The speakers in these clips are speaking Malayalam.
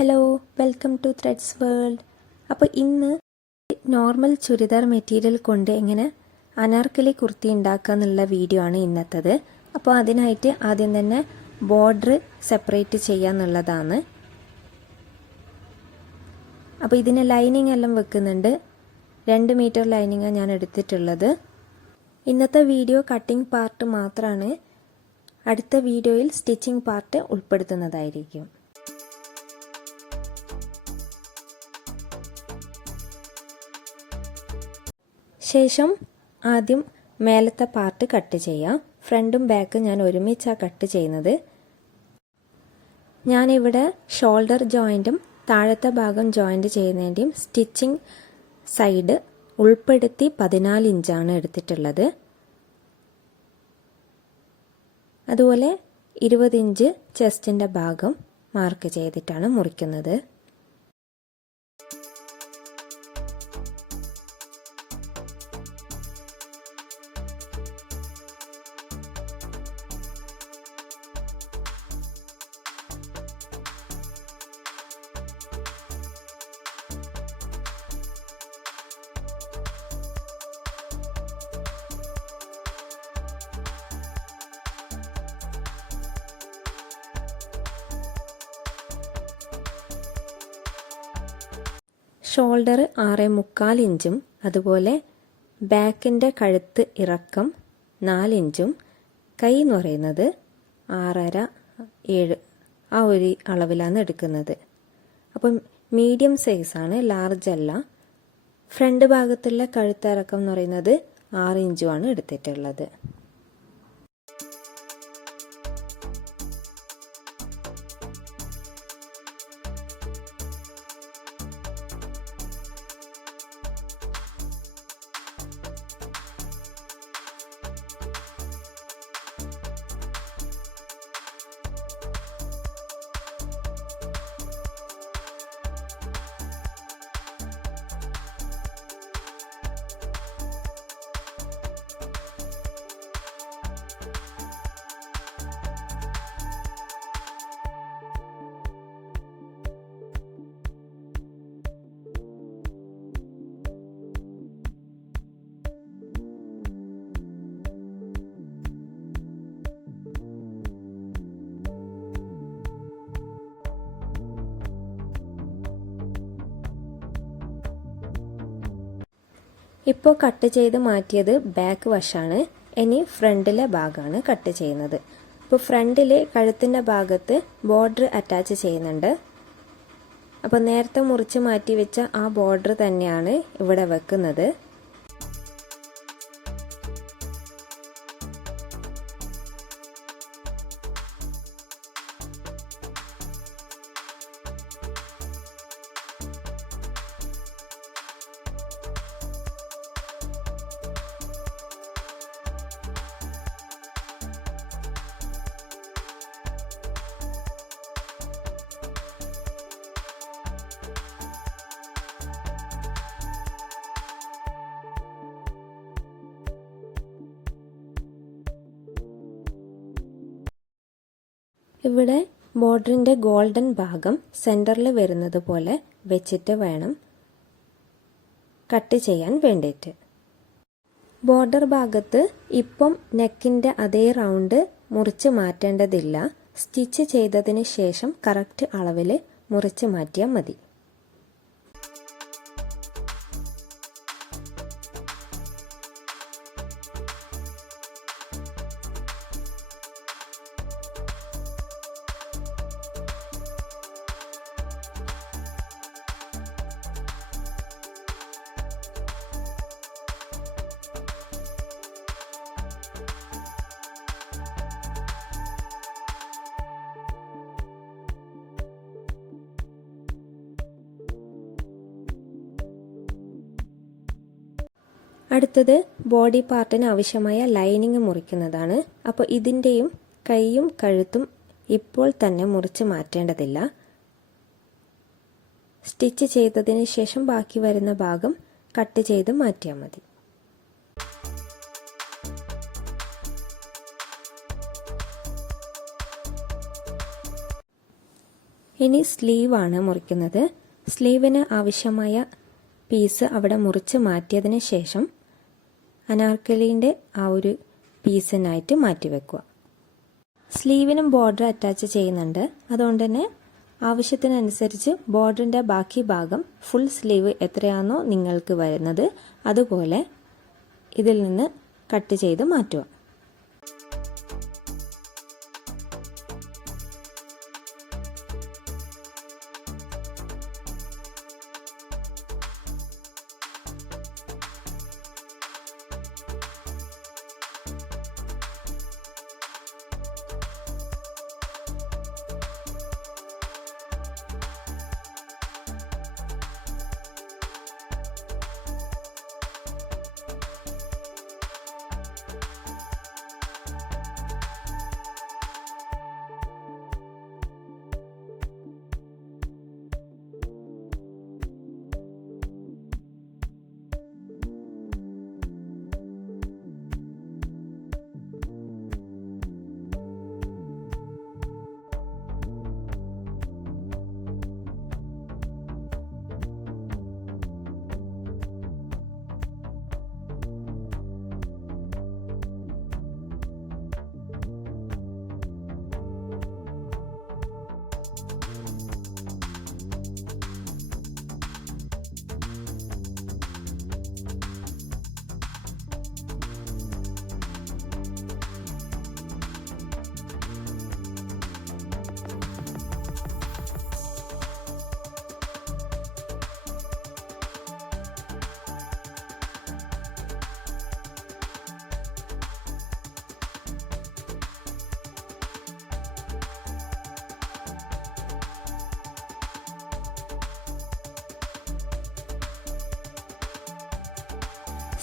Hello, welcome to threads world. അപ്പോൾ ഇന്ന് നോർമൽ ചുരിദാർ മെറ്റീരിയൽ കൊണ്ട് എങ്ങനെ അനാർക്കലി കുർത്തി ഉണ്ടാക്കുക എന്നുള്ള വീഡിയോ ആണ് ഇന്നത്തേത്. അപ്പോൾ അതിനായിട്ട് ആദ്യം തന്നെ ബോർഡർ സെപ്പറേറ്റ് ചെയ്യുക എന്നുള്ളതാണ്. അപ്പോൾ ഇതിന് ലൈനിങ് എല്ലാം വെക്കുന്നുണ്ട്. 2 മീറ്റർ ലൈനിങ്ങാണ് ഞാൻ എടുത്തിട്ടുള്ളത്. ഇന്നത്തെ വീഡിയോ കട്ടിംഗ് പാർട്ട് മാത്രമാണ്. അടുത്ത വീഡിയോയിൽ സ്റ്റിച്ചിങ് പാർട്ട് ഉൾപ്പെടുത്തുന്നതായിരിക്കും. ശേഷം ആദ്യം മേലത്തെ പാർട്ട് കട്ട് ചെയ്യാം. ഫ്രണ്ടും ബാക്കും ഞാൻ ഒരുമിച്ചാണ് കട്ട് ചെയ്യുന്നത്. ഞാനിവിടെ ഷോൾഡർ ജോയിൻറ്റും താഴത്തെ ഭാഗം ജോയിൻറ്റ് ചെയ്യുന്നതിൻ്റെയും സ്റ്റിച്ചിങ് സൈഡ് ഉൾപ്പെടുത്തി 14 ഇഞ്ചാണ് എടുത്തിട്ടുള്ളത്. അതുപോലെ 20 ഇഞ്ച് ചെസ്റ്റിൻ്റെ ഭാഗം മാർക്ക് ചെയ്തിട്ടാണ് മുറിക്കുന്നത്. ഷോൾഡർ 6.25 ഇഞ്ചും അതുപോലെ ബാക്കിൻ്റെ കഴുത്ത് ഇറക്കം 4 ഇഞ്ചും കൈ എന്ന് പറയുന്നത് 6.5 7 ആ ഒരു അളവിലാണ് എടുക്കുന്നത്. അപ്പം മീഡിയം സൈസാണ്, ലാർജ് അല്ല. ഫ്രണ്ട് ഭാഗത്തുള്ള കഴുത്തിറക്കം എന്ന് പറയുന്നത് 6 ഇഞ്ചുമാണ് എടുത്തിട്ടുള്ളത്. ഇപ്പോൾ കട്ട് ചെയ്ത് മാറ്റിയത് ബാക്ക് വശമാണ്. ഇനി ഫ്രണ്ടിലെ ഭാഗമാണ് കട്ട് ചെയ്യുന്നത്. ഇപ്പോൾ ഫ്രണ്ടിൽ കഴുത്തിൻ്റെ ഭാഗത്ത് ബോർഡർ അറ്റാച്ച് ചെയ്യുന്നുണ്ട്. അപ്പോൾ നേരത്തെ മുറിച്ച് മാറ്റി വെച്ച ആ ബോർഡർ തന്നെയാണ് ഇവിടെ വെക്കുന്നത്. ഇവിടെ ബോർഡറിൻ്റെ ഗോൾഡൻ ഭാഗം സെൻറ്ററിൽ വരുന്നത് പോലെ വെച്ചിട്ട് വേണം കട്ട് ചെയ്യാൻ വേണ്ടിയിട്ട്. ബോർഡർ ഭാഗത്ത് ഇപ്പം നെക്കിൻ്റെ അതേ റൗണ്ട് മുറിച്ച് മാറ്റേണ്ടതില്ല. സ്റ്റിച്ച് ചെയ്തതിന് ശേഷം കറക്റ്റ് അളവിൽ മുറിച്ച് മാറ്റിയാൽ മതി. അടുത്തത് ബോഡി പാർട്ടിന് ആവശ്യമായ ലൈനിങ് മുറിക്കുന്നതാണ്. അപ്പോൾ ഇതിൻ്റെയും കൈയും കഴുത്തും ഇപ്പോൾ തന്നെ മുറിച്ച് മാറ്റേണ്ടതില്ല. സ്റ്റിച്ച് ചെയ്തതിന് ശേഷം ബാക്കി വരുന്ന ഭാഗം കട്ട് ചെയ്ത് മാറ്റിയാൽ മതി. ഇനി സ്ലീവാണ് മുറിക്കുന്നത്. സ്ലീവിന് ആവശ്യമായ പീസ് അവിടെ മുറിച്ച് മാറ്റിയതിന് ശേഷം അനാർക്കലിൻ്റെ ആ ഒരു പീസിനായിട്ട് മാറ്റിവെക്കുക. സ്ലീവിനും ബോർഡർ അറ്റാച്ച് ചെയ്യുന്നുണ്ട്. അതുകൊണ്ട് തന്നെ ആവശ്യത്തിനനുസരിച്ച് ബോർഡറിൻ്റെ ബാക്കി ഭാഗം ഫുൾ സ്ലീവ് എത്രയാണോ നിങ്ങൾക്ക് വരുന്നത് അതുപോലെ ഇതിൽ നിന്ന് കട്ട് ചെയ്ത് മാറ്റുക.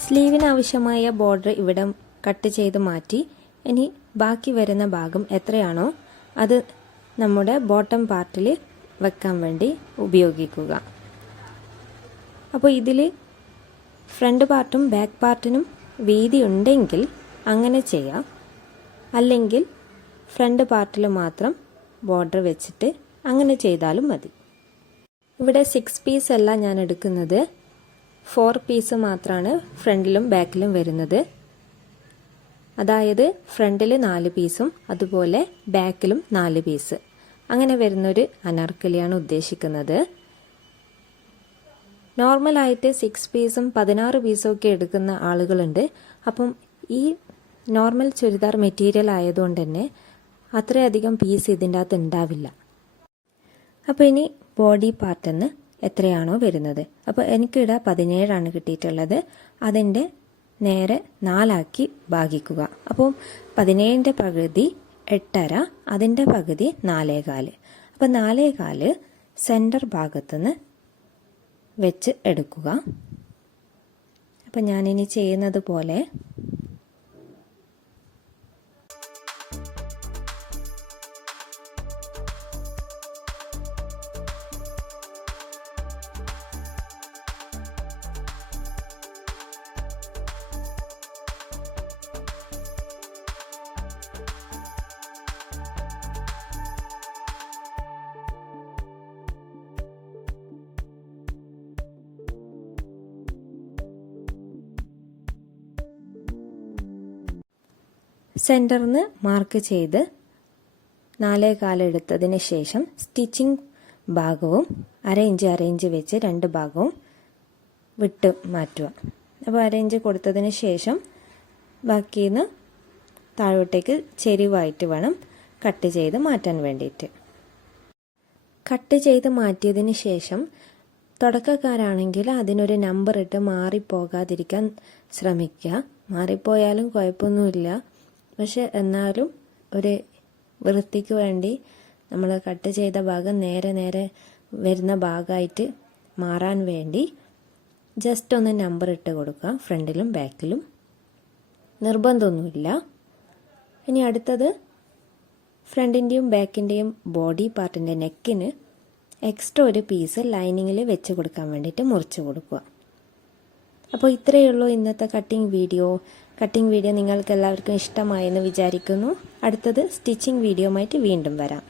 സ്ലീവിന് ആവശ്യമായ ബോർഡർ ഇവിടെ കട്ട് ചെയ്ത് മാറ്റി. ഇനി ബാക്കി വരുന്ന ഭാഗം എത്രയാണോ അത് നമ്മുടെ ബോട്ടം പാർട്ടിൽ വെക്കാൻ വേണ്ടി ഉപയോഗിക്കുക. അപ്പോൾ ഇതിൽ ഫ്രണ്ട് പാർട്ടും ബാക്ക് പാർട്ടിനും വീതി ഉണ്ടെങ്കിൽ അങ്ങനെ ചെയ്യാം. അല്ലെങ്കിൽ ഫ്രണ്ട് പാർട്ടിൽ മാത്രം ബോർഡർ വെച്ചിട്ട് അങ്ങനെ ചെയ്താലും മതി. ഇവിടെ 6 പീസ് അല്ല ഞാൻ എടുക്കുന്നത്, 4 പീസ് മാത്രമാണ് ഫ്രണ്ടിലും ബാക്കിലും വരുന്നത്. അതായത് ഫ്രണ്ടിൽ 4 പീസും അതുപോലെ ബാക്കിലും 4 പീസ്. അങ്ങനെ വരുന്നൊരു അനാർക്കലിയാണ് ഉദ്ദേശിക്കുന്നത്. നോർമലായിട്ട് 6 പീസും 16 പീസും ഒക്കെ എടുക്കുന്ന ആളുകളുണ്ട്. അപ്പം ഈ നോർമൽ ചുരിദാർ മെറ്റീരിയൽ ആയതുകൊണ്ട് തന്നെ അത്രയധികം പീസ് ഇതിൻ്റെ അകത്ത് ഉണ്ടാവില്ല. അപ്പോൾ ഇനി ബോഡി പാർട്ടിന് എത്രയാണോ വരുന്നത്, അപ്പോൾ എനിക്കിവിടെ 17 കിട്ടിയിട്ടുള്ളത്. അതിൻ്റെ നേരെ 4 ഭാഗിക്കുക. അപ്പോൾ 17ൻ്റെ പകുതി 8.5, അതിൻ്റെ പകുതി 4.25. അപ്പോൾ 4.25 സെൻറ്റർ ഭാഗത്തുനിന്ന് വെച്ച് എടുക്കുക. അപ്പം ഞാനിനി ചെയ്യുന്നത് പോലെ സെൻറ്ററിന് മാർക്ക് ചെയ്ത് 4.25 എടുത്തതിന് ശേഷം സ്റ്റിച്ചിങ് ഭാഗവും അരയിഞ്ച് വെച്ച് 2 ഭാഗവും വിട്ട് മാറ്റുക. അപ്പോൾ അരയിഞ്ച് കൊടുത്തതിന് ശേഷം ബാക്കിന്ന് താഴോട്ടേക്ക് ചെരിവായിട്ട് വേണം കട്ട് ചെയ്ത് മാറ്റാൻ വേണ്ടിയിട്ട്. കട്ട് ചെയ്ത് മാറ്റിയതിന് ശേഷം തുടക്കക്കാരാണെങ്കിൽ അതിനൊരു നമ്പർ ഇട്ട് മാറിപ്പോകാതിരിക്കാൻ ശ്രമിക്കുക. മാറിപ്പോയാലും കുഴപ്പമൊന്നുമില്ല, പക്ഷെ എന്നാലും ഒരു വൃത്തിക്ക് വേണ്ടി നമ്മൾ കട്ട് ചെയ്ത ഭാഗം നേരെ വരുന്ന ഭാഗമായിട്ട് മാറാൻ വേണ്ടി ജസ്റ്റ് ഒന്ന് നമ്പർ ഇട്ട് കൊടുക്കുക, ഫ്രണ്ടിലും ബാക്കിലും. നിർബന്ധമൊന്നുമില്ല. ഇനി അടുത്തത് ഫ്രണ്ടിൻ്റെയും ബാക്കിൻ്റെയും ബോഡി പാർട്ടിൻ്റെ നെക്കിന് എക്സ്ട്രാ ഒരു പീസ് ലൈനിങ്ങിൽ വെച്ച് കൊടുക്കാൻ വേണ്ടിയിട്ട് മുറിച്ച് കൊടുക്കുക. അപ്പോൾ ഇത്രയേ ഉള്ളൂ ഇന്നത്തെ കട്ടിംഗ് വീഡിയോ നിങ്ങൾക്ക് എല്ലാവർക്കും ഇഷ്ടമായെന്ന് വിചാരിക്കുന്നു. അടുത്തത് സ്റ്റിച്ചിങ് വീഡിയോ ആയിട്ട് വീണ്ടും വരാം.